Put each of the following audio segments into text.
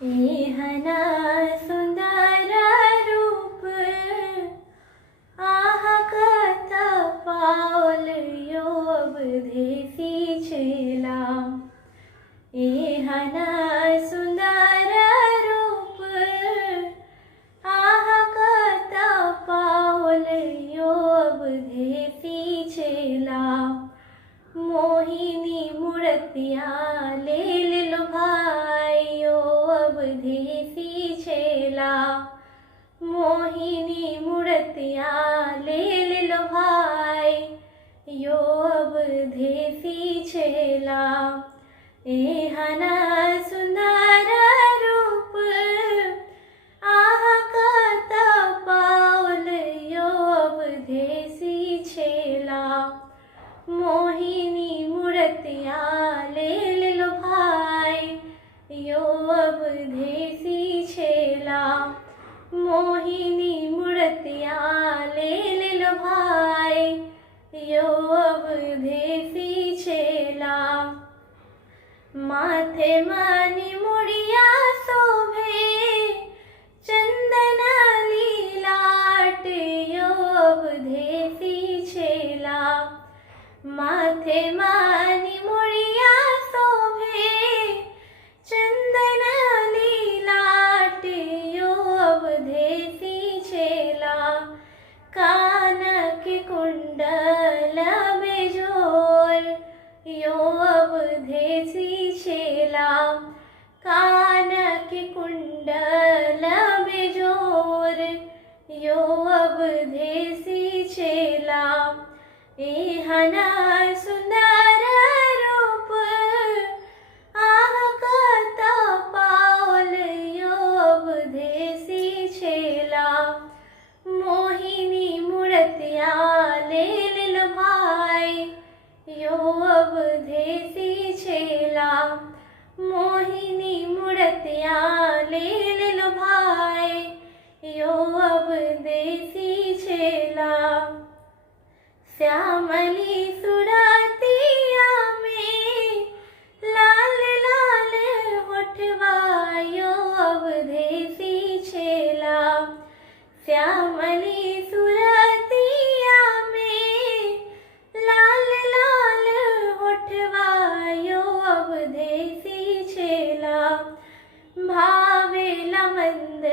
एहना सुंदर रूप आह कथा पावल योब देसी छेला। एहना सुंदर रूप आह कथा पावल योब देसी छेला। मोहिनी मूर्तिया ले लो भाइयो अब देसी छेला। मोहिनी मूर्तिया ले लो भाई यो अब देसी छेला। एहना सुंदर रूप आह कथा पावल यो अब देसी छेला। मोहिनी मूर्तिया ले लो भाई यो अब देसी छेला। मोहिनी मूर्तिया ले लो भाई यो अब देसी छेला। माथे मणि मुड़िया शोभे चंदन लीलाट यो अब देसी छेला। माथे मणि मुड़िया शोभे चंदन लीलाट यो अब देसी छेला। कान के कुंडल बेजोर यो अब देसी छेला। कान के कुंडल बेजोर यो अब देसी छेला। एहना सुंदर रूप आह कथा पावल यो अब देसी छेला। मोहिनी मूर्तिया ले लो भाई यो अब देसी छेला। मोहिनी मूर्तिया ले लो भाई यो अब देसी छेला। श्यामली सुरतिया में लाल लाल होठवा यो अब देसी छेला। श्यामली सुरतिया में लाल लाल होठवा यो अब देसी छेला। भावेला मंद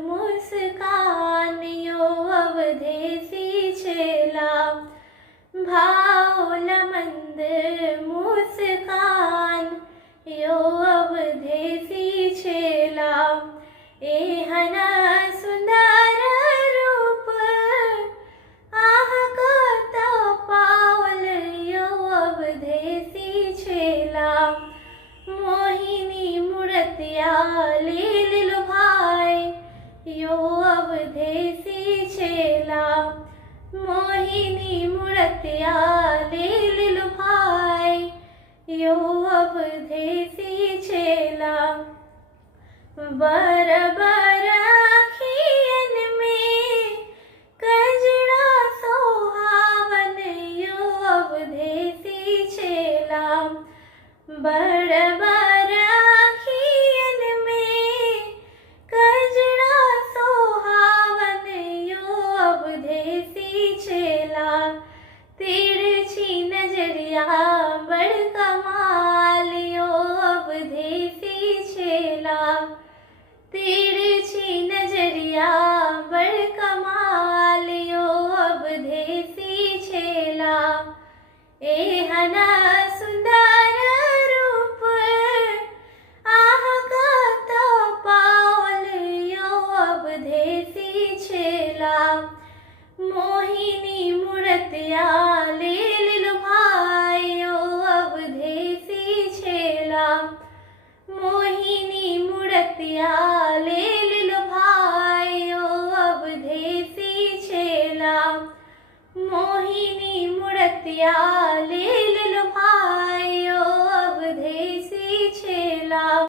मुस्कान यो अब देसी छेला। भावल मंद मुस्कान यो अब देसी छेला। एहना सुंदर रूप आह कथा पावल यो अब देसी छेला। मोहिनी मूर्तिया ले लो भाई यो अब देसी छेला। मोहिनी मूर्तिया ले लो भाई यो अब देसी छेला। बर बर अखियन में कजरा सोहावन यो अब देसी छेला। बर बर अखियन में कजरा सोहावन यो अब देसी छेला। तिरछी नजरिया बड़ कमाल यो अब देसी छेला। तिरछी नजरिया बड़ कमाल यो अब देसी छेला। एहना सुंदर रूप आह कथा पावल यो अब देसी छेला। मोहिनी मूर्तिया